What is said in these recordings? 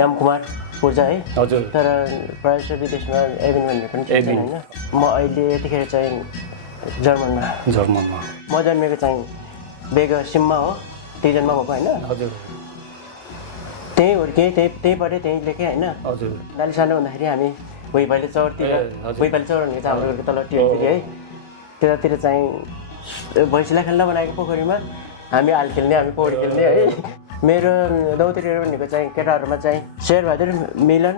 यामकुमार पूजा है हजुर तर प्रायः जसो विदेशमा एभिन भन्ने पनि चिन्छन् होइन म अहिले यतिखेर चाहिँ जर्मनमा म जन्मेको चाहिँ बेग सिममा हो त्यही जन्म भएको होइन हजुर त्यहीँ हुर्केँ त्यहीँ पढेँ त्यहीँ लेखेँ होइन हजुर अलि सानो हुँदाखेरि हामी भुइँपाले चौरतिर भुइँपाले चौर भन्ने चाहिँ हाम्रो तल टिएनतिर है त्यतातिर चाहिँ भैँसीलाई खेल्न बनाएको पोखरीमा हामी हाल खेल्ने हामी पौडी खेल्ने है मेरो दौतेर भनेको चाहिँ केटाहरूमा चाहिँ शेरबहादुर मिलन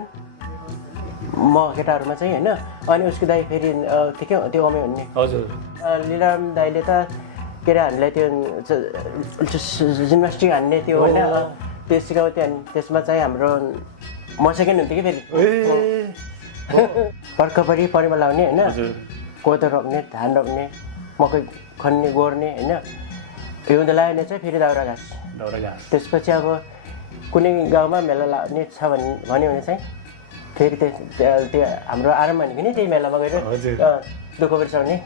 म केटाहरूमा चाहिँ होइन अनि उसको दाइ फेरि त्यो अमे भन्ने हजुर लिलाराम दाइले त के अरे हामीलाई त्यो जिम्नास्टिक हान्ने त्यो होइन त्यो सिकाउँथ्यो अनि त्यसमा चाहिँ हाम्रो म सेकेन्ड हुन्थ्यो कि फेरि पर्खपरि परिमा लाउने होइन कोदो रोप्ने धान रोप्ने मकै खन्ने गोड्ने होइन हिउँदो लाग्यो भने चाहिँ फेरि दाउरा घाँस त्यसपछि अब कुनै गाउँमा मेला लाग्ने छ भन्यो भने चाहिँ फेरि त्यो हाम्रो आराम भनेको नि त्यही मेलामा गएर दुःख बिर्साउने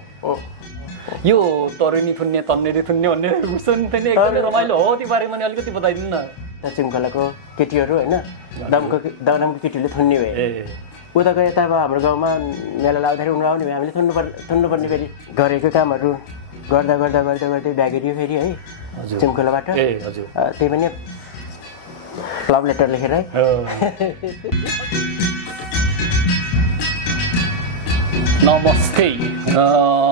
यो तरुनी थुन्ने तन्नेरी थुन्ने भन्ने सुन्थ्यो नि एकदमै रमाइलो हो त्यो बारेमा नि अलिकति बताइदिनु न दक्षिण खोलाको केटीहरू होइन दमको केटीहरूले थुन्ने भए उता गए त अब हाम्रो गाउँमा मेला लाग्दाखेरि उनीहरू आउने भए हामीले थुन्नुपर्ने फेरि गरेको कामहरू गर्दा गर्दा गर्दा गर्दै भ्यागेरियो फेरि है चिमखोलाबाट त्यही पनि लभ लेटर लेखेर है नमस्ते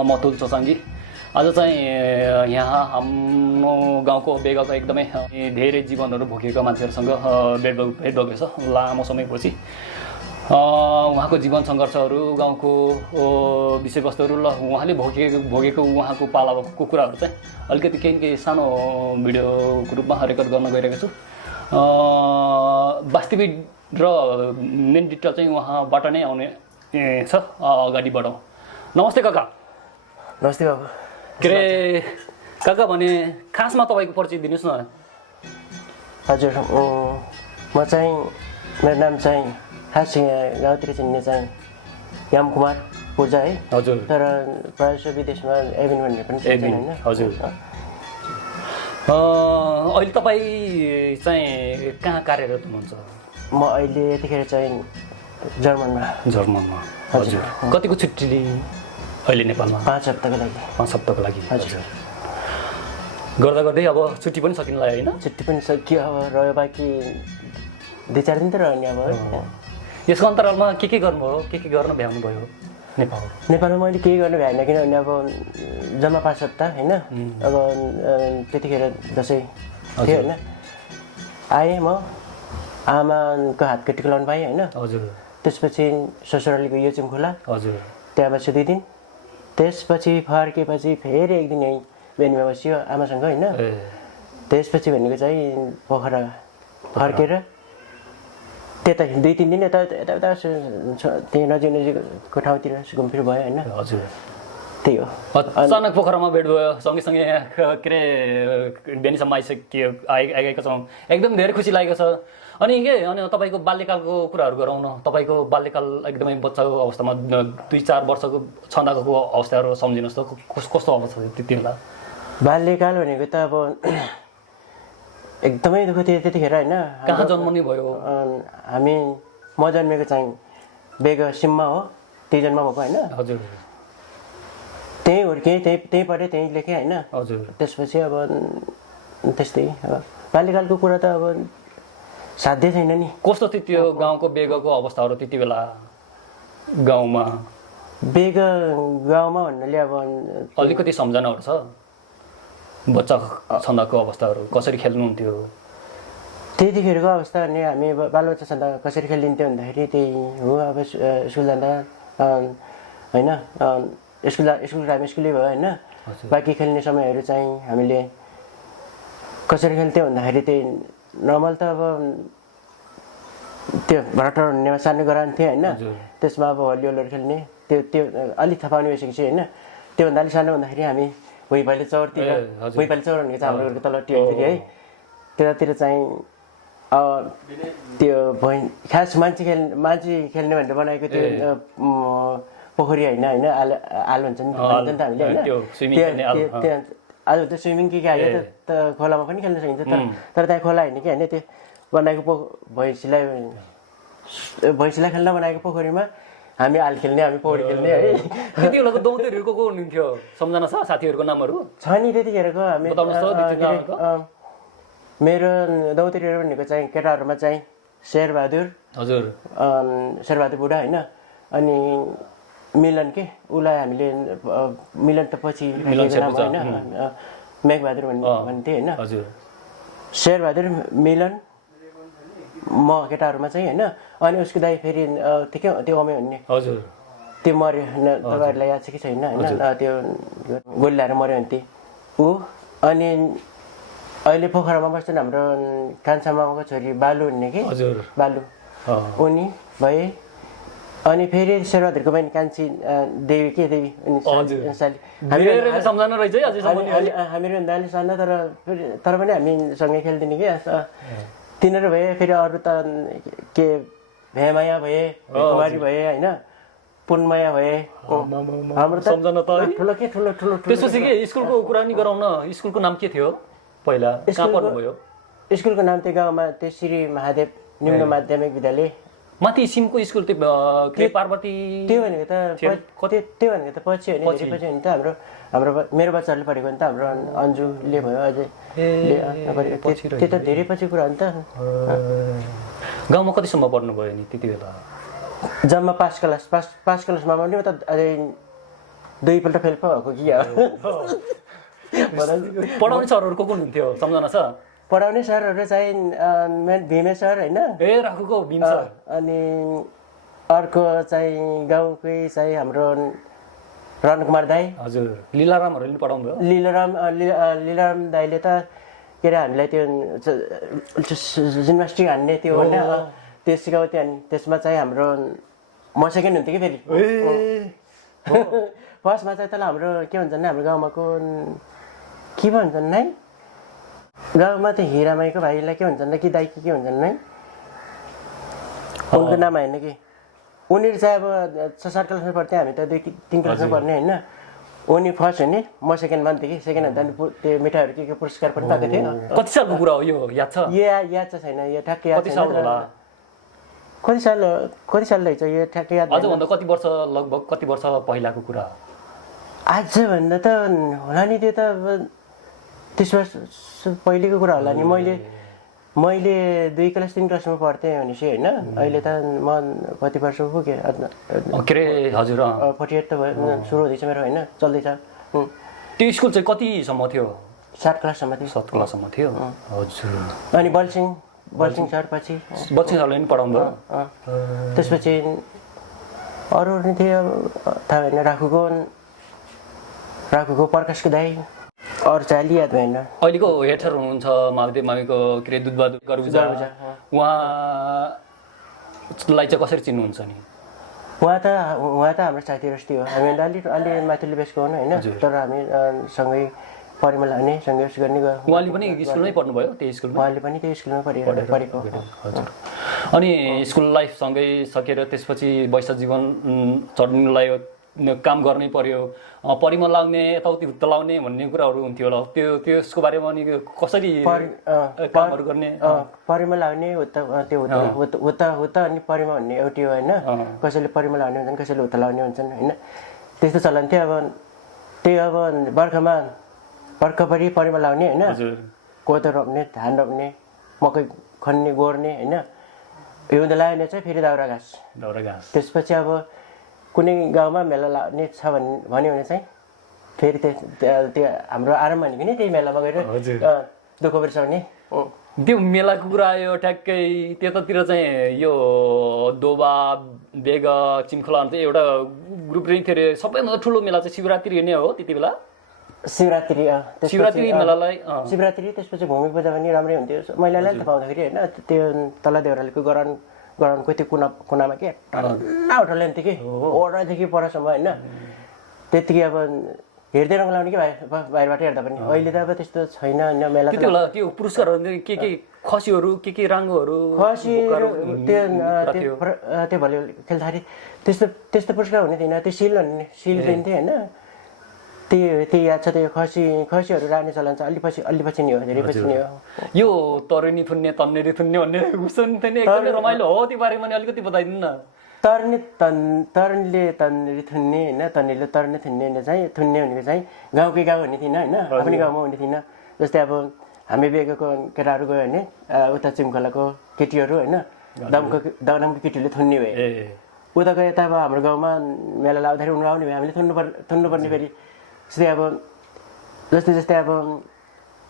म तुल चोसाङ्गी आज चाहिँ यहाँ हाम्रो गाउँको बेगको एकदमै धेरै जीवनहरू भोगेका मान्छेहरूसँग भेट भएको छ लामो समयपछि उहाँको जीवन सङ्घर्षहरू गाउँको विषयवस्तुहरू ल उहाँले भोगेको उहाँको पालाको कुराहरू चाहिँ अलिकति केही सानो भिडियोको रूपमा रेकर्ड गर्न गइरहेको छु वास्तविक र मेन डिटेल चाहिँ उहाँबाट नै आउने छ अगाडि बढाउँ नमस्ते काका नमस्ते बाबु के अरे काका भने खासमा तपाईँको परिचय दिनुहोस् न हजुर म चाहिँ मेरो नाम चाहिँ खास गाउँतिर चिन्ने चाहिँ यामकुमार पूजा है हजुर तर प्रायः जसो विदेशमा एभिन भन्ने पनि चिन्छन् होइन हजुर अहिले तपाईँ चाहिँ कहाँ कार्यरत हुनुहुन्छ म अहिले यतिखेर चाहिँ जर्मनमा हजुर कतिको छुट्टी अहिले नेपालमा 5 हप्ताको लागि हजुर गर्दा गर्दै अब छुट्टी पनि सकिन लाग्यो होइन छुट्टी पनि सकियो अब रह्यो बाँकी 2-4 दिन त रह्यो नि अब यसको अन्तरालमा के गर्नुभयो के गर्न भ्याउनु भयो नेपालमा मैले केही गर्नु भ्याएन किनभने अब जम्मा 5 हप्ता होइन अब त्यतिखेर दसैँ थियो होइन आएँ म आमाको हात केटीको लाउनु पाएँ होइन हजुर त्यसपछि ससुराली गयो चिमखोला हजुर त्यहाँ बस्यो 2 दिन त्यसपछि फर्केपछि फेरि 1 दिन यहीँ बेनीमा बस्यो आमासँग होइन त्यसपछि भनेको चाहिँ पोखरा फर्केर त्यता 2-3 दिन यता त्यही नजिकको ठाउँतिर घुमफिर भयो होइन हजुर त्यही हो अचानक पोखरामा भेट भयो सँगसँगै के अरे बेनीसम्म आइगएका छौँ एकदम धेरै खुसी लागेको छ अनि तपाईँको बाल्यकालको कुराहरू गरौँ न तपाईँको बाल्यकाल एकदमै बच्चाको अवस्थामा 2-4 वर्षको छँदाको अवस्थाहरू सम्झिनुहोस् त कस्तो अवस्था थियो त्यति बेला बाल्यकाल भनेको त अब एकदमै दुःख थियो त्यतिखेर होइन कहाँ जन्मने भयो म जन्मेको चाहिँ बेग सिममा हो त्यही जन्म भएको होइन हजुर त्यहीँ हुर्केँ त्यहीँ पढेँ त्यहीँ लेखेँ होइन हजुर त्यसपछि अब त्यस्तै अब बाल्यकालको कुरा त अब साध्यै छैन नि कस्तो थियो त्यो गाउँको बेगको अवस्थाहरू त्यति बेला गाउँमा भन्नाले अब अलिकति सम्झनाहरू छ बच्चा छँदाको अवस्थाहरू कसरी खेल्नुहुन्थ्यो त्यतिखेरको अवस्था भने हामी बालबच्चा छँदा कसरी खेलिन्थ्यो भन्दाखेरि त्यही हो अब स्कुल जाँदा होइन स्कुल टाइम स्कुलै भयो होइन बाँकी खेल्ने समयहरू चाहिँ हामीले कसरी खेल्थ्यौँ भन्दाखेरि त्यही नर्मल त अब त्यो भरटर हुनेमा सानो गरान्थ्यो होइन त्यसमा अब हलियोलहरू खेल्ने त्यो अलिक थाहा पाउने भइसकेपछि होइन त्योभन्दा अलिक सानो भन्दाखेरि हामी भुइँपाले चौरतिर भुइँपाले चौर भनेको चाहिँ हाम्रो तल टिएनतिर है त्यतातिर चाहिँ त्यो खास मान्छे खेल्ने भनेर बनाएको त्यो पोखरी होइन आल हुन्छ नि त हामीले होइन आज त स्विमिङ के आयो त खोलामा पनि खेल्न सकिन्छ तर त्यहाँ खोला होइन कि होइन त्यो बनाएको भैँसीलाई खेल्न बनाएको पोखरीमा हामी हाल खेल्ने हामी पौडी खेल्ने है। त्यति बेलाको दौतेरीहरू को हुनुहुन्थ्यो सम्झना छ साथीहरूको नामहरू छ नि त्यतिखेरको हामी मेरो दौतेरीहरू भनेको चाहिँ केटाहरूमा चाहिँ शेरबहादुर हजुर शेरबहादुर बुढा होइन अनि मिलन के उसलाई हामीले मिलन त पछि होइन मेघबहादुर भन्थे होइन शेरबहादुर मिलन म केटाहरूमा चाहिँ होइन अनि उसको दाइ फेरि त्यो अमे भन्ने हजुर त्यो मऱ्यो तपाईँहरूलाई याद छ कि छैन होइन त्यो गोली लगाएर मऱ्यो भने ऊ अनि अहिले पोखरामा बस्छन् हाम्रो कान्छा मामाको छोरी बालु भन्ने कि बालु उनी भए अनि फेरि शेरबहादुरको बहिनी कान्छी देवी के देवी हामीहरू नानी सानो तर पनि हामी सँगै खेल्दिने कि तिनीहरू भए फेरि अरू त के भेमाया भए कुमारी भए होइन पुनमाया भए हाम्रो ठुलो के ठुलो ठुलो त्यसपछि के स्कुलको कुरा नि गराउन स्कुलको नाम के थियो पहिला कहाँ पढ्नुभयो स्कुलको नाम त्यो गाउँमा त्यो श्री महादेव निम्न माध्यमिक विद्यालय माथि सिमको स्कुल त्यो पार्वती त्यो भनेको त पछि होइन धेरै पछि होइन त हाम्रो मेरो बच्चाहरूले पढेको नि त हाम्रो अन्जुले भयो अझै त्यो त धेरै पछि कुरा हो नि त। गाउँमा कतिसम्म पढ्नुभयो नि त्यति बेला जम्मा पाँच क्लासमा पनि त अझै 2 पल्ट फेल पो भएको कि पढाउने सरहरू को हुनुहुन्थ्यो सम्झना छ पढाउने सरहरू चाहिँ भीमे सर होइन राखुको भीम सर अनि अर्को चाहिँ गाउँकै चाहिँ हाम्रो रणकुमार दाई हजुर लीलारामहरूले पनि पढाउनु भयो लीलाराम दाईले त के अरे हामीलाई त्यो जिम्नास्टिक हान्ने त्यो होइन त्यो सिकाउँथ्यो अनि त्यसमा चाहिँ हाम्रो म सेकेन्ड हुन्थ्यो कि फेरि फर्स्टमा चाहिँ तल हाम्रो के भन्छ भने हाम्रो गाउँमाको के भन्छन् है गाउँमा त हिरामाईको भाइलाई के भन्छन् कि दाई के भन्छन् है उनको नाम होइन कि उनीहरू चाहिँ अब 6-7 क्लासमा पढ्थ्यो हामी त 2-3 क्लासमा पढ्ने होइन उनी फर्स्ट हुने म सेकेन्ड मान्थेँ कि सेकेन्ड हुँदा त्यो मिठाईहरू के पुरस्कार पनि पाएको थियो। कति सालको कुरा हो यो याद छ याद छ छैन यो ठ्याक्कै याद छैन कति साल रहेछ यो ठ्याक्कै याद अझभन्दा कति वर्ष लगभग कति वर्ष पहिलाको कुरा आजभन्दा त होला नि त्यो त 30 वर्ष पहिलेको कुरा होला नि मैले 2 क्लास 3 क्लासमा पढ्थेँ भनेपछि होइन अहिले त म कति वर्ष पुगेँ के अरे हजुर 48 त भयो सुरु हुँदैछ मेरो होइन चल्दैछ। त्यो स्कुल चाहिँ कतिसम्म थियो 7 क्लाससम्म थियो 7 क्लाससम्म थियो हजुर अनि बल्सिङ सर पछि बल्सिङ सरले पनि पढाउनु भयो त्यसपछि अरू नि थियो थाहा भएन राखुको प्रकाशको दाई अरू चाहिँ अलि याद भएन। अहिलेको हेड सर हुनुहुन्छ महादेव माविको के अरे दुधबहादुर गरुजा उहाँलाई चाहिँ कसरी चिन्नुहुन्छ नि उहाँ त हाम्रो साथी जस्तै हो हामी अलि माथिल्लो बेसको हो होइन तर हामी सँगै परिमल हाने सँगै उस गर्ने गयो। उहाँले पनि स्कुलमै पढ्नुभयो त्यही स्कुलमा उहाँले पनि त्यही स्कुलमा पढेको हजुर अनि स्कुल लाइफ सँगै सकेर त्यसपछि वैशाख जीवन चढ्नुलाई काम गर्नै पर्यो परिमल लाउने यताउति हुत्त लाउने भन्ने कुराहरू हुन्थ्यो होला त्यसको बारेमा अनि कसरी कामहरू गर्ने परिमल लाउने हुत्त अनि परिमल भन्ने एउटै हो होइन कसैले परिमल लाउने हुन्छन् कसैले हुत्त लाउने हुन्छन् होइन त्यस्तो चलन थियो। अब त्यही अब बर्खभरि परिमल लाउने होइन कोदो रोप्ने धान रोप्ने मकै खन्ने गोड्ने होइन हिउँदो लाग्यो भने चाहिँ फेरि दाउरा घाँस त्यसपछि अब कुनै गाउँमा मेला लाग्ने छ भन्यो भने चाहिँ फेरि त्यो हाम्रो आराम भनेको नि त्यही मेलामा गएर दुःख बिर्साउने त्यो मेलाको कुरा आयो ठ्याक्कै त्यतातिर चाहिँ यो दोबा बेग चिम्खोलाहरू चाहिँ एउटा ग्रुप नै थियो अरे सबैभन्दा ठुलो मेला चाहिँ शिवरात्रि नै हो त्यति बेला शिवरात्रि मेलालाई शिवरात्रि त्यसपछि भूमि पूजा पनि राम्रै हुन्थ्यो मैले अलिअलि थाहा पाउँदाखेरि होइन त्यो तल देउरालीको गराउनको त्यो कुनामा के टल्ला उठाले हुन्थ्यो कि ओडादेखि परसम्म होइन त्यतिकै अब हेर्दै रङ लाउने कि बाहिरबाट हेर्दा पनि अहिले त अब त्यस्तो छैन होइन मेला त्यो पुरस्कारहरू के खसीहरू के राङ्गोहरू खसीहरू त्यो भलिबल खेल्दाखेरि त्यस्तो पुरस्कार हुने थिएन त्यो सिल दिन्थ्यो होइन त्यही याद छ। त्यो खसीहरू राख्ने चलन छ, अलि पछि नि हो, धेरै पछि नि हो। यो तरुनी थुन्ने तन्नेरी थुन्ने भन्ने सुन्थ्यो नि, एकदमै रमाइलो हो। त्यो बारेमा नि अलिकति बताइदिनु न। तरुणले तन्नेरी थुन्ने होइन, तन्नेरीले तरुनी थुन्ने चाहिँ थुन्ने भनेको चाहिँ गाउँकै गाउँ हुने थिएन होइन, आफ्नै गाउँमा हुने थिएन। जस्तै अब हामी बेगेको केटाहरू गयो भने उता चिमखोलाको केटीहरू होइन, दमको केटीहरूले थुन्ने भए। उता गए त अब हाम्रो गाउँमा मेला लाग्दाखेरि उनीहरू आउने भए हामीले थुन्नुपर्ने। फेरि जस्तै अब जस्तै अब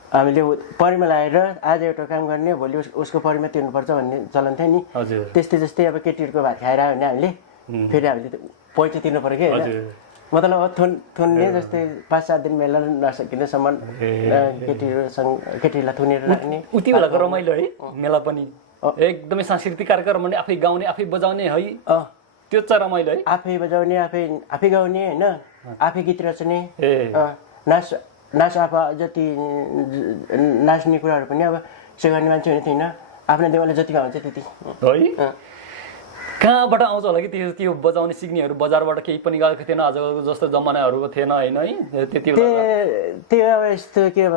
हामीले परिमा लगाएर आज एउटा काम गर्ने, भोलि उसको परिमा तिर्नुपर्छ भन्ने चलन थियो नि। त्यस्तै जस्तै अब केटीहरूको भात खाएर आयो भने हामीले फेरि हामीले पैसा तिर्नु पऱ्यो कि होइन। मतलब अब थुन्ने जस्तै 5-7 दिन मेला नसकिनेसम्म केटीहरूलाई थुनेर राख्ने। उति बेलाको रमाइलो है मेला पनि, एकदमै सांस्कृतिक कार्यक्रम भने आफै गाउने आफै बजाउने है, त्यो चाहिँ रमाइलो है। आफै बजाउने आफै गाउने होइन, आफै गीत रच्ने, नाच आफा जति नाच्ने कुराहरू पनि अब यसो गर्ने मान्छे हुने थिएन, आफ्नो देवले जति भन्छ त्यति है। कहाँबाट आउँछ होला कि त्यो बजाउने सिक्नेहरू? बजारबाट केही पनि गएको थिएन, आजको जस्तो जमानाहरू थिएन होइन है त्यति बेला? त्यो अब यस्तो के अब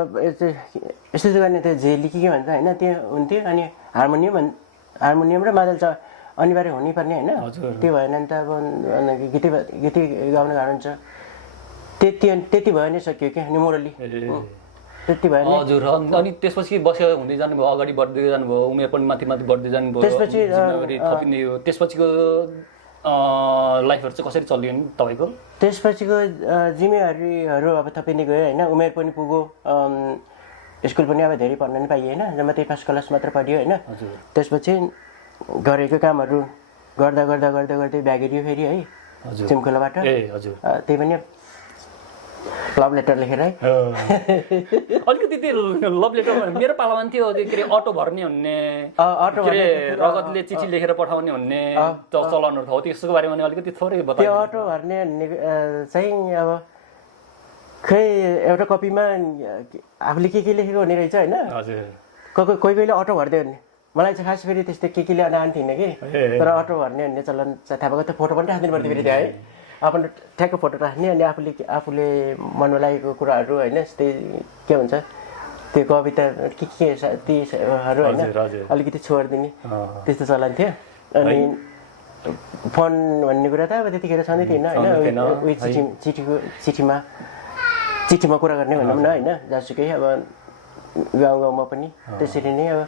यस्तो गर्ने त्यो झेली के भन्छ होइन, त्यो हुन्थ्यो। अनि हार्मोनियम र मादल चाहिँ अनिवार्य हुनैपर्ने होइन, त्यो भएन नि त अब गीत गाउन गाह्रो हुन्छ। त्यति भयो नै सक्यो क्या, अनि मोरली त्यति भयो। हजुर, अनि त्यसपछि बसेर हुँदै जानुभयो, अगाडि बढ्दै जानुभयो, उमेर पनि माथि बढ्दै जानुभयो, त्यसपछि थपिने हो। त्यसपछिको लाइफहरू चाहिँ कसरी चल्यो नि तपाईँको? त्यसपछिको जिम्मेवारीहरू अब थपिँदै गयो होइन, उमेर पनि पुग्यो, स्कुल पनि अब धेरै पढ्न नि पाइएन, जम्मा त्यही 5 क्लास मात्र पढ्यो होइन। त्यसपछि गरेको कामहरू गर्दै ब्यागेरियो फेरि है चिमखोलाबाट। त्यही पनि लभ लेटर लेखेर है। अलिकति त्यो लभ लेटर मेरो पालामा थियो, के अरे अटो भर्ने भन्ने, रगतले चिठी लेखेर पठाउने भन्ने चलनहरू थियो, त्यसको बारेमा नि अलिकति थोरै बताउ। त्यो अटो भर्ने भन्ने चाहिँ अब खै एउटा कपीमा आफूले के लेखेको हुने रहेछ होइन। कोही अटो भर्दै भन्ने, मलाई चाहिँ खास फेरि त्यस्तै के ल्याउन आउँथेन कि, तर अटो भर्ने भन्ने चलन चाहिँ थाहा भएको। त्यो फोटो पनि राख्दिनु पर्थ्यो फेरि त्यहाँ है, आफ्नो ठ्याक्क फोटो राख्ने, अनि आफूले मनमा लागेको कुराहरू होइन, यस्तै के भन्छ त्यो कविता के तीहरू होइन अलिकति छोडिदिने, त्यस्तो चलन थियो। अनि फोन भन्ने कुरा त अब त्यतिखेर छँदै थिएन होइन, उयो चिठीमा कुरा गर्ने भनौँ न होइन, जहाँसुकै अब गाउँमा पनि त्यसरी नै अब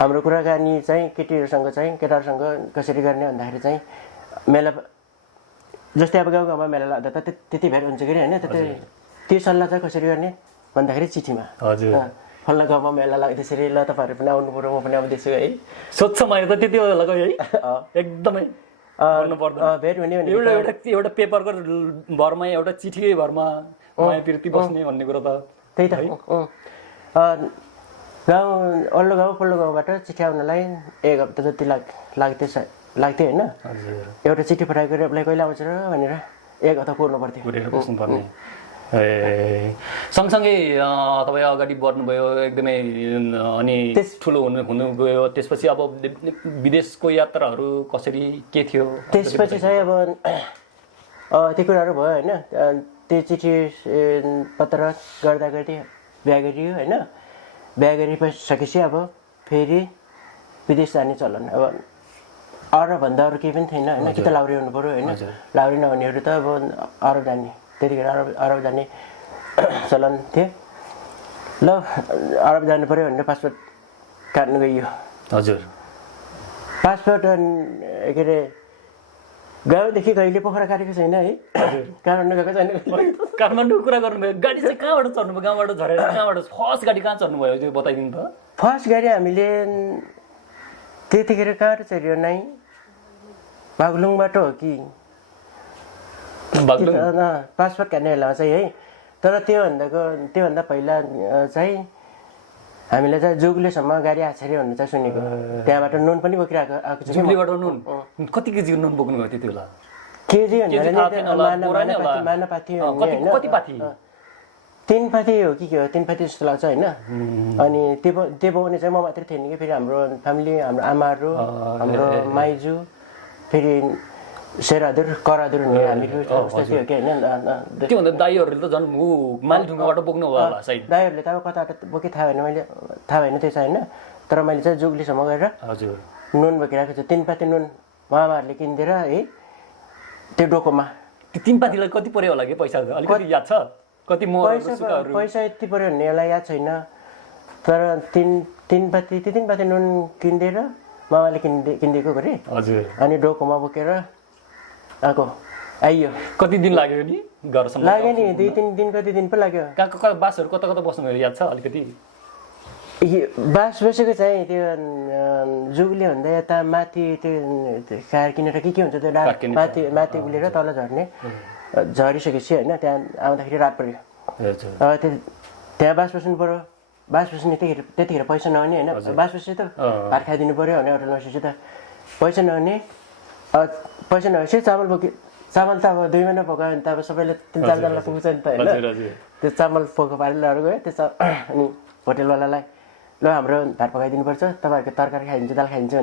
हाम्रो कुराकानी चाहिँ केटाहरूसँग कसरी गर्ने भन्दाखेरि चाहिँ मेला जस्तै अब गाउँमा मेला लाग्दा त त्यति भेट हुन्छ कि होइन, त्यो सल्लाह चाहिँ कसरी गर्ने भन्दाखेरि चिठीमा। फल्ला गाउँमा मेला लाग्दा त्यसरी, ल तपाईँहरू पनि आउनु पऱ्यो, म पनि आउँदैछु है। सोध्छ मैले त त्यति बेला है एकदमै भेट हुने एउटा पेपरको भरमा, एउटा चिठीकै भरमा माया प्रीति बस्ने भन्ने कुरा त त्यही त। पल्लो गाउँबाट चिठी आउनलाई 1 हप्ता जति लाग्थ्यो होइन। एउटा चिठी पठाएको रेप्लाई कहिले आउँछ र भनेर 1 हप्ता कुर्नु पर्थ्यो, कुरेर बस्नुपर्ने। सँगसँगै तपाईँ अगाडि बढ्नुभयो एकदमै, अनि ठुलो हुनु गयो। त्यसपछि अब विदेशको यात्राहरू कसरी के थियो? त्यसपछि चाहिँ अब त्यो कुराहरू भयो होइन। त्यो चिठी पत्र गर्दा ब्यागेरियो होइन, ब्यागेरिसकेपछि अब फेरि विदेश जाने चलन। अब अरबभन्दा अरू केही पनि थिएन होइन, कि त लाउरी हुनु पऱ्यो होइन, लाउरी नहुनेहरू त अब अरब जाने, त्यतिखेर अरब जाने चलन थियो। ल अरब जानु पऱ्यो भनेर पासपोर्ट काट्नु गइयो। हजुर, पासपोर्ट के अरे गाउँदेखि कहिले पोखरा काटेको छैन है, काठमाडौँ गएको छैन। काठमाडौँ कुरा गर्नुभयो, गाडी चाहिँ कहाँबाट चढ्नुभयो? गाउँबाट झरेर कहाँबाट फर्स्ट गाडी कहाँ चढ्नुभयो त्यो बताइदिनु त। फर्स्ट गाडी हामीले त्यतिखेर कहाँबाट चढ्यो नै, बागलुङबाट हो कि पासपोर्ट काट्ने बेलामा चाहिँ है। तर त्योभन्दा पहिला चाहिँ हामीलाई चाहिँ जोगुलेसम्म गाडी आछारे भन्ने चाहिँ सुनेको, त्यहाँबाट नुन पनि बोकिरहेको आएको छ। जोगुलेबाट नुन कति केजी नुन बोक्नु भयो त्यति बेला? केजी मानापाथी कति पाथी? 3 पाथी हो कि के हो, 3 पाथी जस्तो लाग्छ होइन। अनि त्यो बोक्ने चाहिँ म मात्रै थिएन कि, फेरि हाम्रो फ्यामिली, हाम्रो आमाहरू, हाम्रो माइजू, फेरि शेरबहादुर करबहादुर हुने हामीहरू उस्तो थियो कि होइन त्योभन्दा दाइहरूले त झन् मालिढुङ्गाबाट बोक्नु भयो होला सायद दाइहरूले त अब कताबाट बोके थाहा भएन त्यो चाहिँ होइन तर मैले चाहिँ जुगलीसम्म गएर हजुर नुन बोकिरहेको छु 3 पाती नुन मामाहरूले किनिदिएर है त्यो डोकोमा त्यो 3 पातीलाई कति पर्यो होला कि पैसा अलिकति याद छ कति पैसा यति पर्यो भन्ने मलाई याद छैन तर 3 पाती नुन किनिदिएर मामाले किनिदिएको गरे हजुर अनि डोकोमा बोकेर आइयो कति दिन लाग्यो नि घरसम्म लाग्यो नि 2-3 दिन कति दिन पो लाग्यो कहाँ बासहरू कता कता बस्नु याद छ अलिकति बास बसेको चाहिँ त्यो जुगले भन्दा यता माथि त्यो कार किनेर के हुन्छ त्यो माथि उलेर तल झर्ने झरिसकेपछि होइन त्यहाँ आउँदाखेरि रात पर्यो त्यहाँ बास बस्नु पर्यो बास बस्ने त्यतिखेर पैसा नहुने होइन बास बस्यो त भात खाइदिनु पर्यो भने होटलमा बसेपछि त पैसा नहुने पैसा नभएपछि चामल त अब 2 महिना पकायो भने त अब सबैले 3-4 पुग्छ नि त होइन त्यो चामल पारेर लिएर गयो त्यो अनि होटेलवालालाई ल हाम्रो भात पकाइदिनु पर्छ तपाईँहरूको तरकारी खाइदिन्छ दाल खाइदिन्छ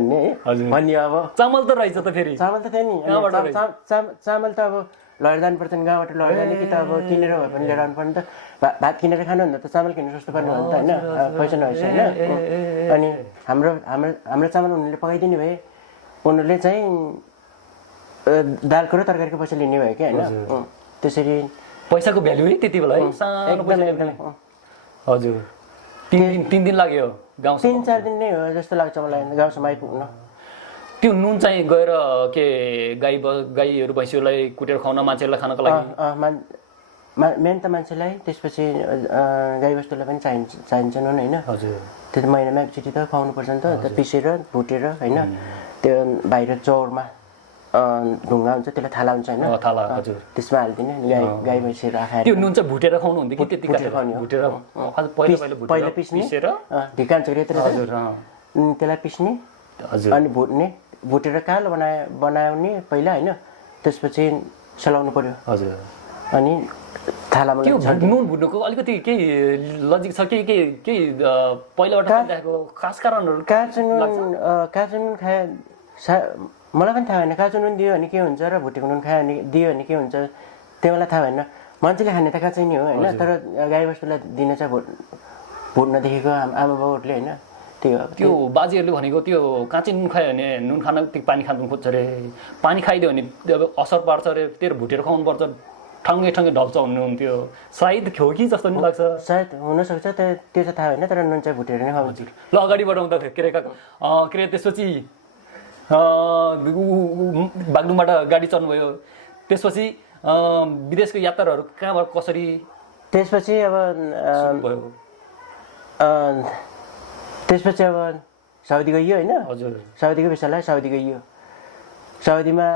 भन्ने अब चामल त रहेछ त फेरि चामल त थियो नि चामल त अब लगेर जानुपर्छ नि गाउँबाट लगेर जाने कि त अब किनेर भए पनि लिएर आउनुपर्ने त भात किनेर खानुभन्दा त चामल किनेर सस्तो पर्ने हो नि त होइन पैसा नभएछ होइन अनि हाम्रो चामल उनीहरूले पकाइदिने भए उनीहरूले चाहिँ दालको र तरकारीको पैसा लिने भयो क्या होइन त्यसरी पैसाको भ्यालु है त्यति बेला है एकदमै हजुर 3 दिन लाग्यो गाउँ 3-4 दिन नै हो जस्तो लाग्छ मलाई गाउँसम्म आइपुग्न त्यो नुन चाहिँ गएर के गाईहरू भैँसीहरूलाई कुटेर खुवाउन मान्छेहरूलाई खानको लागि मेन त मान्छेलाई त्यसपछि गाईबस्तुलाई पनि चाहिन्छ नुन होइन हजुर त्यो त महिनामा एकचोटि त खुवाउनु पर्छ नि त पिसेर भुटेर होइन त्यो बाहिर चौरमा ढुङ्गा हुन्छ त्यसलाई थाला हुन्छ होइन थाला हजुर त्यसमा हालिदिने गाई भैँसी राखेर त्यो नुन चाहिँ भुटेर खुवाउनु हुन्थ्यो कि त्यति भुटेर पहिला पिस्ने ढिका हुन्छ हजुर त्यसलाई पिस्ने अनि भुटेर कालो बनाउने पहिला होइन त्यसपछि सेलाउनु पर्यो हजुर अनि थालामा नुन भुट्नुको अलिकति केही लजिक छ केही पहिलाबाट देखाएको खास कारणहरू काँचो नुन खाए मलाई पनि थाहा भएन काँचो नुन दियो भने के हुन्छ र भुटेको नुन खायो भने दियो भने के हुन्छ त्यो मलाई थाहा भएन मान्छेले खाने त काँचै नै हो होइन तर गाईबस्तुलाई दिन चाहिँ भुट्न देखेको आमा बाउहरूले होइन त्यो बाजेहरूले भनेको त्यो काँचै नुन खायो भने नुन खान पानी खानु खोज्छ अरे पानी खाइदियो भने अब असर पार्छ अरे तेरो भुटेर खुवाउनु पर्छ ठाङ्गे ढल्छ हुनुहुन्थ्यो सायद थियो कि जस्तो नि लाग्छ सायद हुनसक्छ त्यो चाहिँ थाहा भएन तर नुन चाहिँ भुटेर नै खाउँछु ल अगाडि बढाउँदा के अरे त्यसपछि बागलुङबाट गाडी चढ्नुभयो त्यसपछि विदेशको यात्राहरू कहाँबाट कसरी त्यसपछि अब साउदी गइयो होइन हजुर साउदीको भिसालाई साउदी गइयो साउदीमा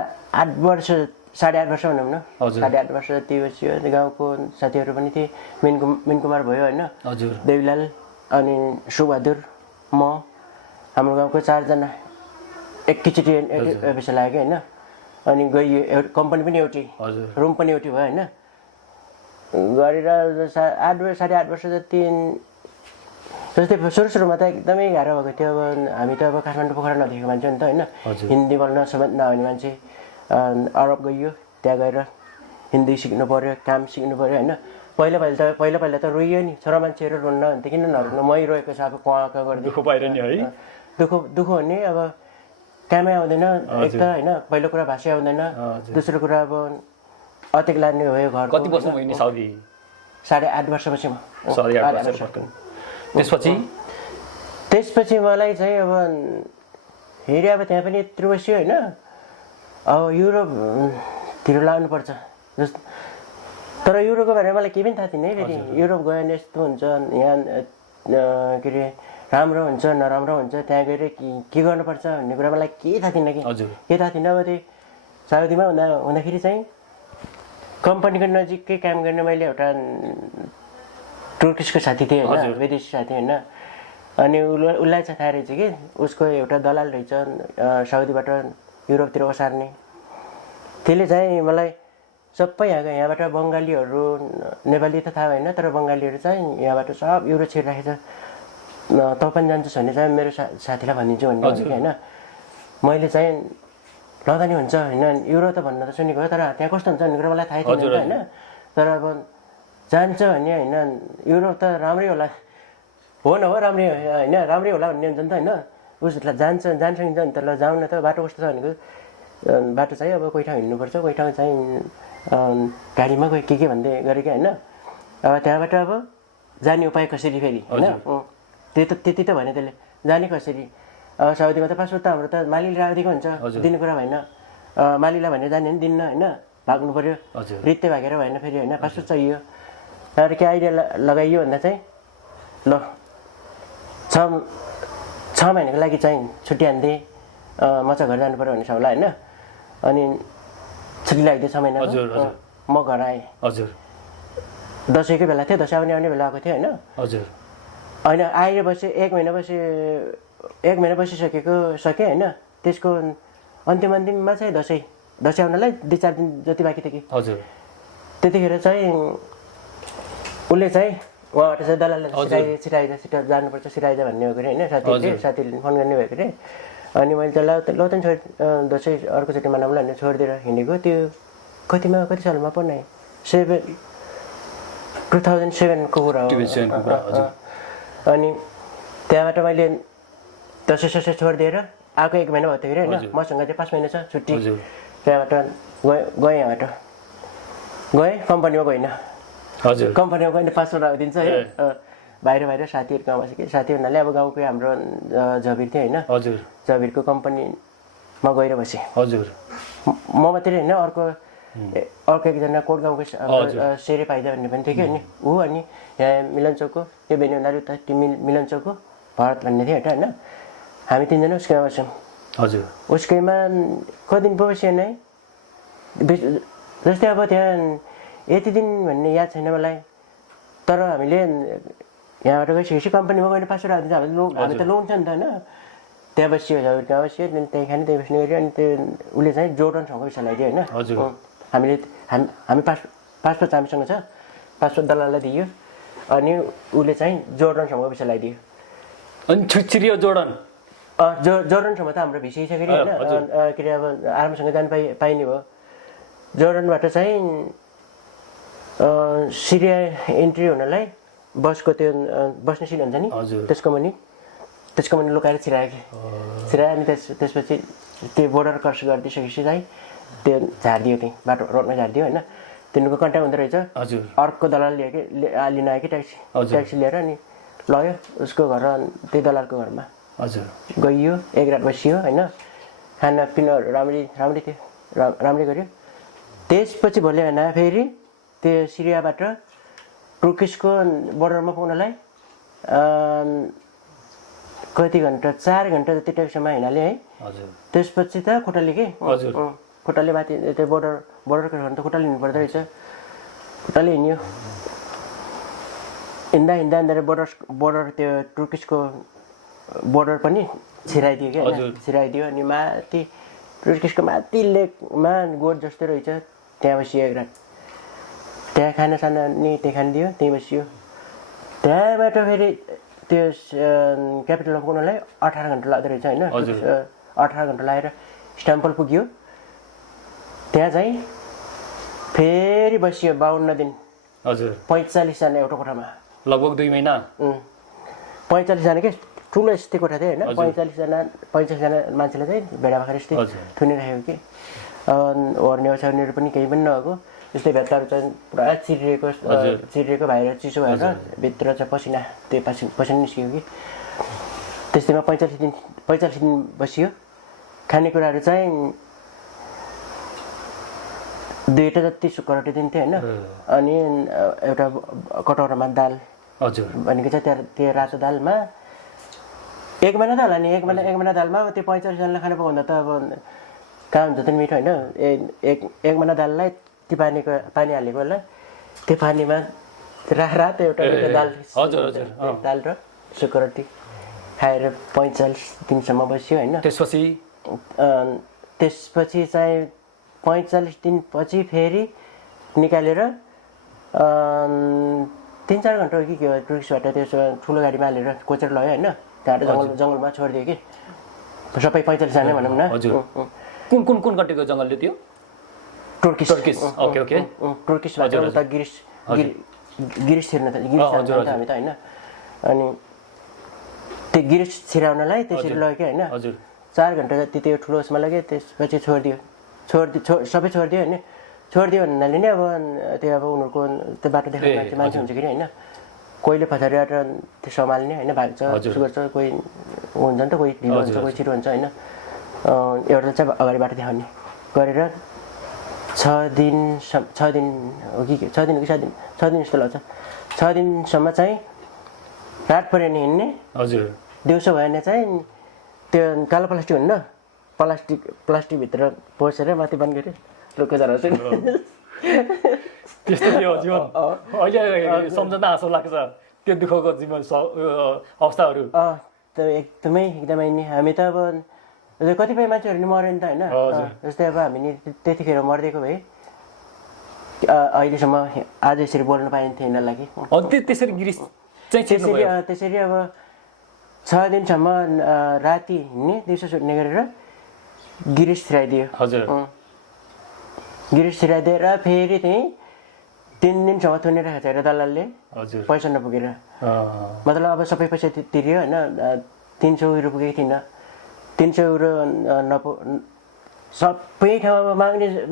8 वर्ष 8.5 वर्ष भनौँ न 8.5 वर्ष जति बस्यो गाउँको साथीहरू पनि थिए मिन कुमार भयो होइन हजुर देवीलाल अनि सुबहादुर म हाम्रो गाउँको 4 जना एकैचोटि भिसा लाग्यो होइन अनि गइयो कम्पनी पनि एउटै रुम पनि एउटै भयो होइन गरेर 8.5 वर्ष जति जस्तै सुरुमा त एकदमै गाह्रो भएको थियो अब हामी त अब काठमाडौँ पोखरा नदेखेको मान्छे हो नि त होइन हिन्दी बोल्न समेत नआउने मान्छे अरब गइयो त्यहाँ गएर हिन्दी सिक्नु पर्यो काम सिक्नु पर्यो होइन पहिला त रोइयो नि छोरा मान्छेहरू रोन्न भने त किन नरोक्नु मै रोएको छ अब कुवाका गर्दै दुःख पाएर नि है दुःख भने अब कामै आउँदैन एक त होइन पहिलो कुरा भाषा आउँदैन दोस्रो कुरा अब अतेक लाग्ने भयो घर कति बस्नु भयो नि साउदी 8.5 वर्षपछि म त्यसपछि मलाई चाहिँ अब हेरे अब त्यहाँ पनि यत्रो बस्यो होइन अब युरोपतिर लानुपर्छ तर युरोपको बारेमा मलाई केही पनि थाहा थिएन है फेरि युरोप गयो भने यस्तो हुन्छ यहाँ के अरे राम्रो हुन्छ नराम्रो हुन्छ त्यहाँ गएर के गर्नुपर्छ भन्ने कुरा मलाई केही थाहा थिएन कि केही थाहा थिएन अब त्यो साउदीमा हुँदाखेरि चाहिँ कम्पनीको नजिकै काम गर्ने मैले एउटा टुर्किसको साथी थिएँ होइन विदेशी साथी होइन अनि उसलाई चाहिँ थाहा रहेछ कि उसको एउटा दलाल रहेछ साउदीबाट युरोपतिर ओसार्ने त्यसले चाहिँ मलाई सबै यहाँबाट बङ्गालीहरू नेपाली त थाहा भएन तर बङ्गालीहरू चाहिँ यहाँबाट सब युरोप छिरिराखेको छ तँ पनि जान्छस् भने चाहिँ मेरो साथीलाई भनिदिन्छु भन्ने होइन मैले चाहिँ लदा नि हुन्छ होइन युरो त भन्न त सुनेको हो तर त्यहाँ कस्तो हुन्छ भन्ने कुरा मलाई थाहै छैन होइन तर अब जान्छ भने होइन युरो त राम्रै होला हो न हो राम्रै होइन राम्रै होला भन्ने हुन्छ नि त होइन उसलाई जान्छ नि त ल जाउँ न त बाटो कस्तो छ भनेको बाटो चाहिँ अब कोही ठाउँ हिँड्नुपर्छ कोही ठाउँ चाहिँ गाडीमा कोही के भन्दै गरेको होइन अब त्यहाँबाट अब जाने उपाय कसरी फेरि होइन त्यति त भने त्यसले जाने कसरी अब साउदीमा त पासपोर्ट त हाम्रो त मालिकले राखिदिएको हुन्छ दिने कुरा भएन मालिकलाई भनेर जाने पनि दिन्न होइन भाग्नु पऱ्यो रित्ते भागेर भएन फेरि होइन पासपोर्ट चाहियो तर के आइडिया लगाइयो भन्दा चाहिँ ल 6 महिनाको लागि चाहिँ छुट्टी हान्दिएँ म चाहिँ घर जानु पऱ्यो भन्ने सबलाई होइन अनि छुट्टी लगाइदिएँ 6 महिनाको म घर आएँ हजुर दसैँको बेला थियो दसैँ आउने बेला आएको थियो होइन हजुर होइन आएर बसेँ 1 महिना बसिसकेको सकेँ होइन त्यसको अन्तिममा चाहिँ दसैँ आउनलाई 2-4 दिन जति बाँकी थियो कि हजुर त्यतिखेर चाहिँ उसले चाहिँ उहाँबाट चाहिँ दलाललाई छिराइदा जानुपर्छ छिराइदा भन्ने हो कि होइन साथीले फोन गर्ने भएको अरे अनि मैले त ल त दसैँ अर्कोचोटि मनाउँला भनेर छोडिदिएर हिँडेको त्यो कति सालमा पर्ने 2007को कुरा हो अनि त्यहाँबाट मैले दसैँ छोडिदिएर आएको 1 महिना भएको थियो कि होइन मसँग चाहिँ 5 महिना छ छुट्टी त्यहाँबाट गएँ यहाँबाट गएँ कम्पनीमा गइनँ हजुर कम्पनीमा गएन पासपोर्ट राखिदिन्छ है बाहिर साथीहरू गाउँमा छ कि साथी हुनाले अब गाउँकै हाम्रो झबिर थियो होइन हजुर झबिरको कम्पनीमा गएर बसेँ हजुर म मात्रै होइन अर्को एकजना कोट गाउँको सेरे पाइदा भन्ने पनि थियो कि अनि ऊ अनि यहाँ मिलनचोकको त्यो बेनी उनीहरू त मिलनचोकको भरत भन्ने थियो होइन हामी 3 जना उसकैमा बस्यौँ हजुर उसकैमा कति दिन बस्यो नै जस्तै अब त्यहाँ यति दिन भन्ने याद छैन मलाई तर हामीले यहाँबाट गइसकेपछि कम्पनीमा गएर पासपोर्ट राखिदिन्छ हामी त लोन छ नि त होइन त्यहाँ बसियो कहाँ बसियो त्यही खाने त्यही बस्ने गऱ्यो अनि त्यो उसले चाहिँ जोर्डनसँग भिसा लगाइदियो होइन हामी पासपोर्ट हामीसँग छ पासपोर्ट दलाललाई दियो अनि उसले चाहिँ जोर्डनसँग भिसा लगाइदियो अनि छिरियो जोर्डन जोर्डनसम्म त हाम्रो भिसै छ कि होइन के अरे अब आरामसँग जानु पाइने भयो जोर्डनबाट चाहिँ सिरिया इन्ट्री हुनलाई बसको त्यो बस्ने सिट हुन्छ नि त्यसको मुनि लुकाएर छिरायो अनि त्यसपछि त्यो बोर्डर क्रस गरिदिइसकेपछि चाहिँ त्यो झारिदियो त्यहीँ बाटो रोडमा झारिदियो होइन तिनीहरूको कन्ट्याक्ट हुँदो रहेछ अर्को दलाल लिन आयो कि ट्याक्सी लिएर अनि लग्यो उसको घर त्यही दलालको घरमा हजुर गइयो 1 रात बसियो होइन खानापिनाहरू राम्रै थियो राम्रै गऱ्यो त्यसपछि भोलि बिहान फेरि त्यो सिरियाबाट तुर्किसको बोर्डरमा पुग्नलाई कति घन्टा 4 घन्टा जति ट्याक्सीमा हिँडाले है त्यसपछि त खुट्टाले के खुट्टाले माथि त्यो बोर्डरको घर त खुट्टाले हिँड्नु पर्दो रहेछ खुट्टाले हिँड्यो हिँड्दा बोर्डर त्यो तुर्किसको बोर्डर पनि छिराइदियो क्या छिराइदियो अनि माथि तुर्किसको माथि लेकमा गोठ जस्तो रहेछ त्यहाँ बसियो 1 रात त्यहाँ खानासाना नि त्यहाँ खानिदियो त्यहीँ बसियो त्यहाँबाट फेरि त्यो क्यापिटलमा पुग्नलाई 18 घन्टा लाग्दो रहेछ होइन 18 घन्टा लागेर इस्ताम्बुल पुग्यो त्यहाँ चाहिँ फेरि बसियो 52 दिन हजुर 45 जना एउटा कोठामा लगभग 2 महिना 45 जना के ठुलो यस्तै कोठा थियो होइन 45 जना मान्छेले चाहिँ भेडा बाख्रा यस्तै थुनिराखेको कि ओर्ने ओछ्याउनेहरू पनि केही पनि नभएको जस्तै भेट्टाहरू चाहिँ पुरा चिरिएको बाहिर चिसो भएर भित्र चाहिँ पसिना निस्कियो कि त्यस्तैमा 45 दिन बसियो खानेकुराहरू चाहिँ 2टा जति सुक्खा दिन्थ्यो होइन अनि एउटा कटौरामा दाल हजुर भनेको चाहिँ त्यो रातो दालमा 1 महिना त होला नि 1 महिना दालमा त्यो 45 जनालाई खाना पकाउँदा त अब कहाँ हुन्छ त मिठो होइन 1 महिना दाललाई त्यो पानी हालेको होला त्यो पानीमा रातो एउटा दाल र सुक्खा रोटी खाएर 45 दिनसम्म बस्यो होइन त्यसपछि चाहिँ 45 दिनपछि फेरि निकालेर 3-4 घन्टा हो कि के हो टुरिस्टबाट त्यसो ठुलो गाडीमा हालेर कोचेर लग्यो होइन त्यहाँबाट जङ्गलमा छोडिदियो कि सबै 45 जना भनौँ न कुन कुन कुन कन्ट्रीको जङ्गलले त्यो टर्किस ओके टर्किसबाट उता गिरिस छिर्न त हामी त होइन अनि त्यो गिरिस छिराउनलाई त्यसरी लग्यो होइन हजुर 4 घन्टा जति त्यो ठुलो उसमा लाग्यो त्यसपछि छोडिदियो सबै छोडिदियो होइन छोडिदियो भन्नाले नै अब त्यो अब उनीहरूको त्यो बाटो देखाउने मान्छे हुन्छ कि होइन कोहीले पछाडिबाट त्यो सम्हाल्ने होइन भाग्छ गर्छ कोही हुन्छ नि त कोही ढिलो हुन्छ कोही छिटो हुन्छ होइन एउटा चाहिँ अगाडि बाटो देखाउने गरेर 6 दिन हो कि 7 दिन जस्तो लाग्छ 6 दिनसम्म चाहिँ रात पऱ्यो नि हिँड्ने हजुर दिउँसो भयो भने चाहिँ त्यो कालो प्लास्टिक हुन्न प्लास्टिकभित्र पसेर माथि बन्द गऱ्यो लोकको जरा चाहिँ त्यस्तो थियो जीवन अहिले सम्झँदा हाँसो लाग्छ त्यो दुःखको जीवन अवस्थाहरू त्यो एकदमै नि हामी त अब कतिपय मान्छेहरू नि मर्यो नि त होइन जस्तै अब हामी नि त्यतिखेर मरिदिएको भए अहिलेसम्म आज यसरी बोल्न पाइन्थ्यो यिनीहरूलाई कि त्यसरी गिरिस त्यसरी अब 6 दिनसम्म राति हिँड्ने दिउँसो सुत्ने गरेर गिरिस छिराइदियो हजुर गिरिस छिराइदिएर फेरि त्यहीँ 3 दिनसम्म थुनेर खाएर दलालले पैसा नपुगेर मतलब अब सबै पैसा तिर्यो होइन 300 युरो पुगेको थिएन 300 युरो सबै ठाउँमा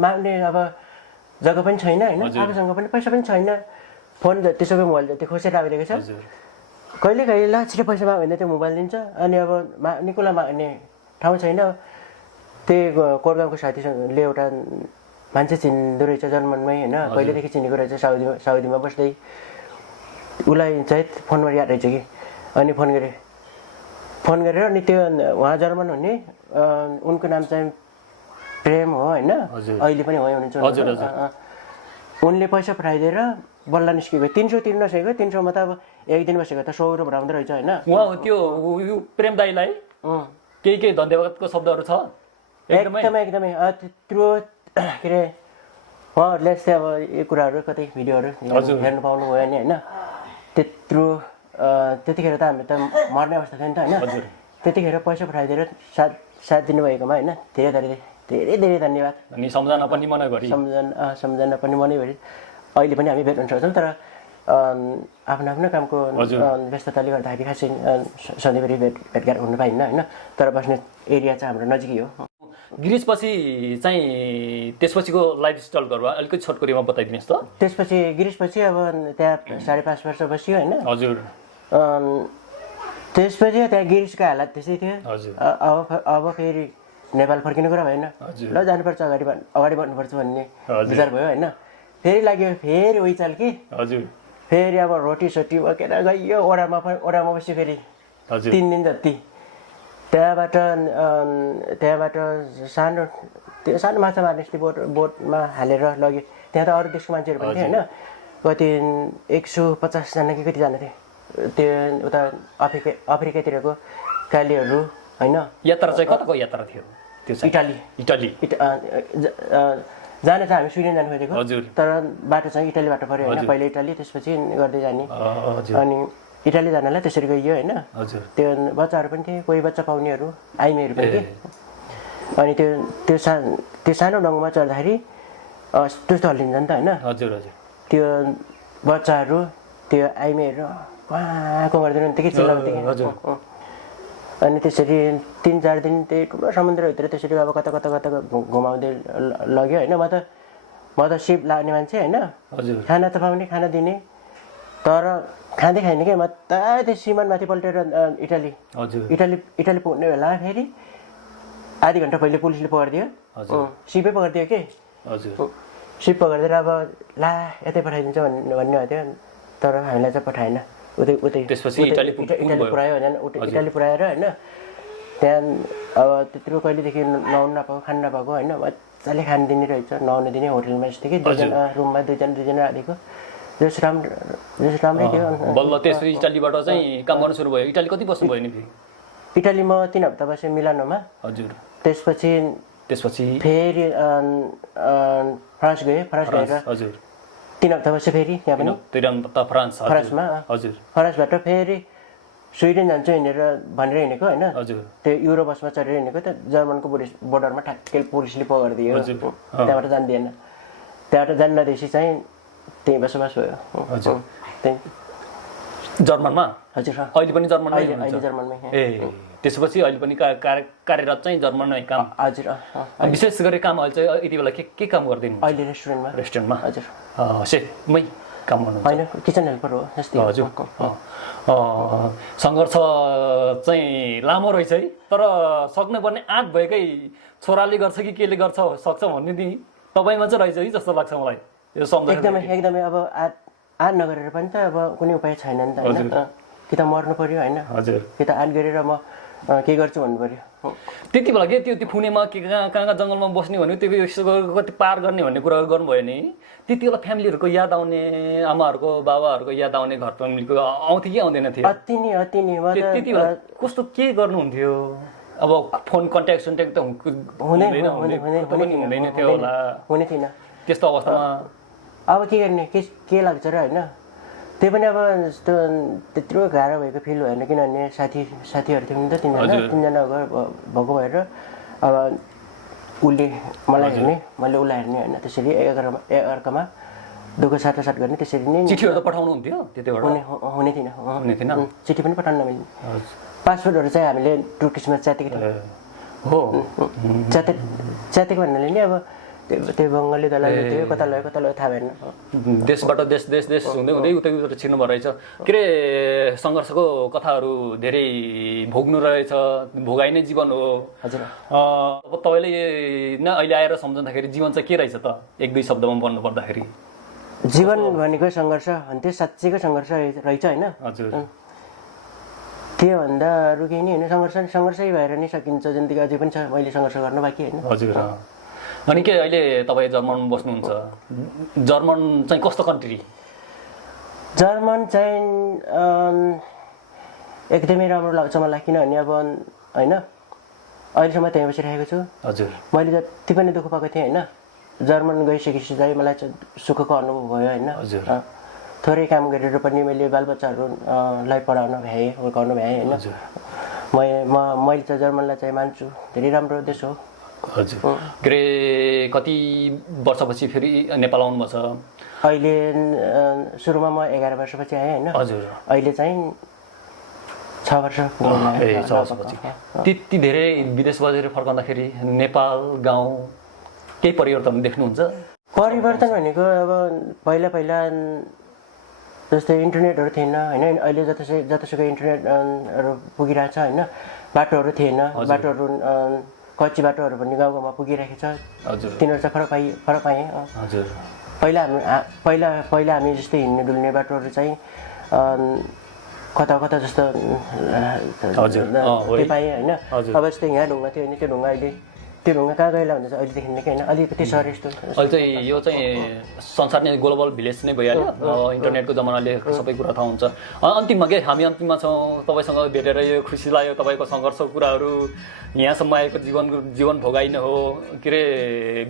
माग्ने अब जग्गा पनि छैन होइन आफूसँग पनि पैसा पनि छैन फोन त्यसोको मोबाइल जति खोसेर राखिदिएको छ कहिले ल छिटो पैसा माग्यो भने त्यो मोबाइल दिन्छ अनि अब निकोलाई माग्ने ठाउँ छैन त्यही कोरगाउँको साथीसँगले एउटा मान्छे चिन्दो रहेछ जर्मनमै होइन कहिलेदेखि चिनेको रहेछ साउदीमा बस्दै उसलाई चाहिँ फोनमा याद रहेछ कि अनि फोन गरेर अनि त्यो उहाँ जर्मन हुने उनको नाम चाहिँ प्रेम हो होइन अहिले पनि उहाँ हुनुहुन्छ उनले पैसा पठाइदिएर बल्ल निस्केको 300 तिर्न सकेको 300मा त अब एक दिन बसेको त 100 युरो भराउँदो रहेछ होइन उहाँ त्यो प्रेम दाईलाई केही धन्यवादको शब्दहरू छ एकदमै त्यत्रो के अरे उहाँहरूले यस्तै अब यो कुराहरू कतै भिडियोहरू हेर्नु पाउनु भयो नि होइन त्यत्रो त्यतिखेर त हामी त मर्ने अवस्था थियो नि त होइन त्यतिखेर पैसा पठाइदिएर साथ दिनुभएकोमा होइन धेरै धन्यवाद अनि सम्झना पनि मनैभरि सम्झना पनि मनैभरि अहिले पनि हामी भेट्न सक्छौँ तर आफ्नो कामको व्यस्तताले गर्दाखेरि खासै सधैँभरि भेटघाट हुन पाइन्न होइन तर बस्ने एरिया चाहिँ हाम्रो नजिकै हो गिरिसपछि चाहिँ त्यसपछिको लाइफस्टाइलहरू अलिकति छोटकरीमा बताइदिनुहोस् त त्यसपछि गिरिसपछि अब त्यहाँ 5.5 वर्ष बस्यो होइन हजुर त्यसपछि त्यहाँ गिरिसको हालत त्यसै थियो अब फेरि नेपाल फर्किने कुरा भएन ल जानुपर्छ अगाडि बढ्नुपर्छ भन्ने विचार भयो होइन फेरि लाग्यो फेरि उही चाल कि फेरि अब रोटी बोकेर गयो ओडामा बस्यो फेरि 3 दिन जति त्यहाँबाट सानो माछा मार्ने बोटमा हालेर लग्यो त्यहाँ त अरू देशको मान्छेहरू पनि थियो होइन कति 150 जना कि कतिजना थियो त्यो उता अफ्रिकातिरको कालीहरू होइन यात्रा चाहिँ कताको यात्रा थियो इटाली जाने चाहिँ हामी स्विडेन जानु खोजेको तर बाटो चाहिँ इटालीबाट पऱ्यो होइन पहिला इटाली त्यसपछि गर्दै जाने अनि इटाली जानलाई त्यसरी गइयो होइन त्यो बच्चाहरू पनि थिए कोही बच्चा पाउनेहरू आइमेहरू पनि थिए अनि त्यो सानो डङ्गुमा चढ्दाखेरि त्यस्तो हल्लिन्छ नि त होइन त्यो बच्चाहरू त्यो आइमेहरू उहाँको गर्दैन त्यो के चिल्लाउँथ्यो अनि त्यसरी 3-4 दिन त्यही ठुलो समुद्रभित्र त्यसरी अब कता घुमाउँदै लग्यो होइन म त सिप लाग्ने मान्छे होइन खाना त पाउने खाना दिने तर खाँदै खाइने क्या म त त्यो सिमानमाथि पल्टेर इटाली पुग्ने बेला फेरि आधी घन्टा पहिले पुलिसले पक्रिदियो सिपै पक्रिदियो कि सिप पक्रिदिएर अब ला यतै पठाइदिन्छ भन्ने हो थियो तर हामीलाई चाहिँ पठाएन उतै इटाली पुऱ्यायो भने इटाली पुऱ्याएर होइन त्यहाँ अब त्यत्रो कहिलेदेखि नुहाउनु नपाएको खानु नपाएको होइन मजाले खानु दिने रहेछ नुहाउनु दिने होटलमा जस्तो कि रुममा दुईजना राखेको जस राम्रै थियो बल्ल त्यसरी इटालीबाट चाहिँ काम गर्नु सुरु भयो इटाली कति बस्नु भयो नि इटाली म 3 हप्ता बसेँ मिलानोमा हजुर त्यसपछि फेरि फ्रान्स गएर हजुर 3 हप्ता बसेँ फेरि त्यहाँ पनि फ्रान्समा हजुर फ्रान्सबाट फेरि स्विडेन जान्छु हिँडेर भनेर हिँडेको होइन हजुर त्यो युरो बसमा चढेर हिँडेको त जर्मनको बोर्डरमा ठ्याक्कै पुलिसले पक्रिदियो त्यहाँबाट जान्दिएन त्यहाँबाट जान्न नदिएपछि चाहिँ त्यहीँ बसोबास भयो हजुर त्यहीँ जर्मनमा हजुर अहिले पनि जर्मनमै अहिले जर्मनमै ए त्यसपछि अहिले पनि कार्यरत चाहिँ जर्मनमै काम हजुर विशेष गरी काम अहिले चाहिँ यति बेला के काम गरिदिनु अहिले रेस्टुरेन्टमा हजुर सेफमै काम गर्नु होइन किचन हेल्पर हो जस्तै हजुर सङ्घर्ष चाहिँ लामो रहेछ है तर सक्नुपर्ने आँट भएकै छोराले गर्छ कि केले गर्छ सक्छ भन्ने नि तपाईँमा चाहिँ रहेछ है जस्तो लाग्छ मलाई यो सम्झना एकदमै अब आँट नगरेर पनि त अब कुनै उपाय छैन नि त होइन कि त मर्नु पर्यो होइन हजुर कि त आँट गरेर म के गर्छु भन्नु पर्यो त्यति बेला के त्यो खुनेमा के कहाँ कहाँ जङ्गलमा बस्ने भन्यो त्यो यसो कति पार गर्ने भन्ने कुरा गर्नुभयो नि त्यति बेला फ्यामिलीहरूको याद आउने आमाहरूको बाबाहरूको याद आउने घर फ्यामिलीको आउँथ्यो कि आउँदैन थियो अति नै त्यति बेला कस्तो के गर्नुहुन्थ्यो अब फोन कन्ट्याक्ट सन्ट्याक्ट त हुँदैन थियो होला हुने थिएन त्यस्तो अवस्थामा अब के गर्ने के लाग्छ र होइन त्यही पनि अब यस्तो त्यत्रो गाह्रो भएको फिल भएन किनभने साथीहरू थियो नि त तिनजना भएको भएर अब उसले मलाई हेर्ने मैले उसलाई हेर्ने होइन त्यसरी एकअर्कामा दुःख साटासाट गर्ने त्यसरी नै चिठीहरू त पठाउनु हुन्थ्यो त्यतिबाट हुने थिएन चिठी पनि पठाउन नमिल्ने पासपोर्टहरू चाहिँ हामीले टुर्किसमा च्यातेको थियो हो च्यातेको भन्नाले नि अब त्यो बङ्गाली दलाल थियो कता लयो थाहा भएन देशबाट देश हुँदै हुँदै उतै छिर्नुभयो रहेछ के अरे सङ्घर्षको कथाहरू धेरै भोग्नु रहेछ भोगाइ नै जीवन हो हजुर अब तपाईँले न अहिले आएर सम्झँदाखेरि जीवन चाहिँ के रहेछ त एक दुई शब्दमा भन्नु पर्दाखेरि जीवन भनेको सङ्घर्ष भन्थ्यो साँच्चैको सङ्घर्ष रहेछ होइन हजुर त्योभन्दा अरू केही नै होइन सङ्घर्षै भएर नै सकिन्छ जिन्दगी अझै पनि छ मैले सङ्घर्ष गर्नु बाँकी होइन हजुर अनि के अहिले तपाईँ जर्मनमा बस्नुहुन्छ जर्मन चाहिँ कस्तो कन्ट्री जर्मन चाहिँ एकदमै राम्रो लाग्छ मलाई किनभने अब होइन अहिलेसम्म त्यहीँ बसिरहेको छु हजुर मैले जति पनि दुःख पाएको थिएँ होइन जर्मन गइसकेपछि चाहिँ मलाई चाहिँ सुखको अनुभव भयो होइन थोरै काम गरेर पनि मैले बालबच्चाहरूलाई पढाउन भ्याएँ हुर्काउन भ्याएँ होइन मैले चाहिँ जर्मनलाई चाहिँ मान्छु धेरै राम्रो देश हो हजुर के अरे कति वर्षपछि फेरि नेपाल आउनुभएको छ अहिले सुरुमा म 11 वर्षपछि आएँ होइन हजुर अहिले चाहिँ 6 वर्ष त्यति धेरै विदेश बजेर फर्काउँदाखेरि नेपाल गाउँ केही परिवर्तन देख्नुहुन्छ परिवर्तन भनेको अब पहिला जस्तै इन्टरनेटहरू थिएन होइन अहिले जतिसुकै इन्टरनेटहरू पुगिरहेछ होइन बाटोहरू थिएन बाटोहरू कच्ची बाटोहरू पनि गाउँमा पुगिरहेको छ तिनीहरू चाहिँ फरक पाएँ हजुर पहिला हामी जस्तै हिँड्ने डुल्ने बाटोहरू चाहिँ कता जस्तो त्यो पाएँ होइन अब जस्तै यहाँ ढुङ्गा थियो भने त्यो ढुङ्गा अहिले त्यो ढुङ्गा कहाँ गएला भन्दा चाहिँ अहिले देखिने कि होइन अलिकति सर यस्तो अहिले चाहिँ यो चाहिँ संसार नै ग्लोबल भिलेज नै भइहाल्यो इन्टरनेटको जमानाले सबै कुरा थाहा हुन्छ अन्तिममा के हामी अन्तिममा छौँ तपाईँसँग भेटेर यो खुसी लाग्यो तपाईँको सङ्घर्षको कुराहरू यहाँसम्म आएको जीवन भोगाइ नै हो के अरे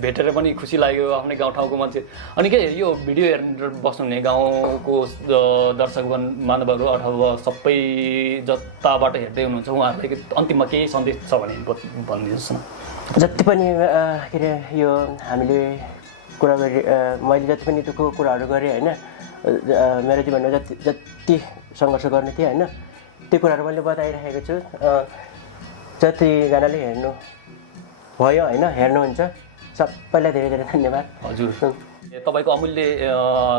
भेटेर पनि खुसी लाग्यो आफ्नै गाउँठाउँको मान्छे अनि के यो भिडियो हेरेर बस्नुहुने गाउँको दर्शक मानवहरू अथवा सबै जताबाट हेर्दै हुनुहुन्छ उहाँहरूलाई अन्तिममा केही सन्देश छ भने भनिदिनुहोस् न जति पनि के अरे यो हामीले कुरा गरे मैले जति पनि दुःखको कुराहरू गरेँ होइन मेरो जीवनमा जति सङ्घर्ष गर्ने थिएँ होइन त्यो कुराहरू मैले बताइरहेको छु जतिजनाले हेर्नु भयो होइन हेर्नुहुन्छ सबैलाई धेरै धेरै धन्यवाद हजुर तपाईँको अमूल्य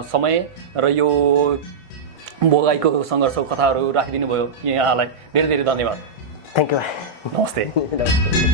समय र यो भोगाइको सङ्घर्षको कथाहरू राखिदिनु भयो यहाँलाई धेरै धेरै धन्यवाद थ्याङ्क यू नमस्ते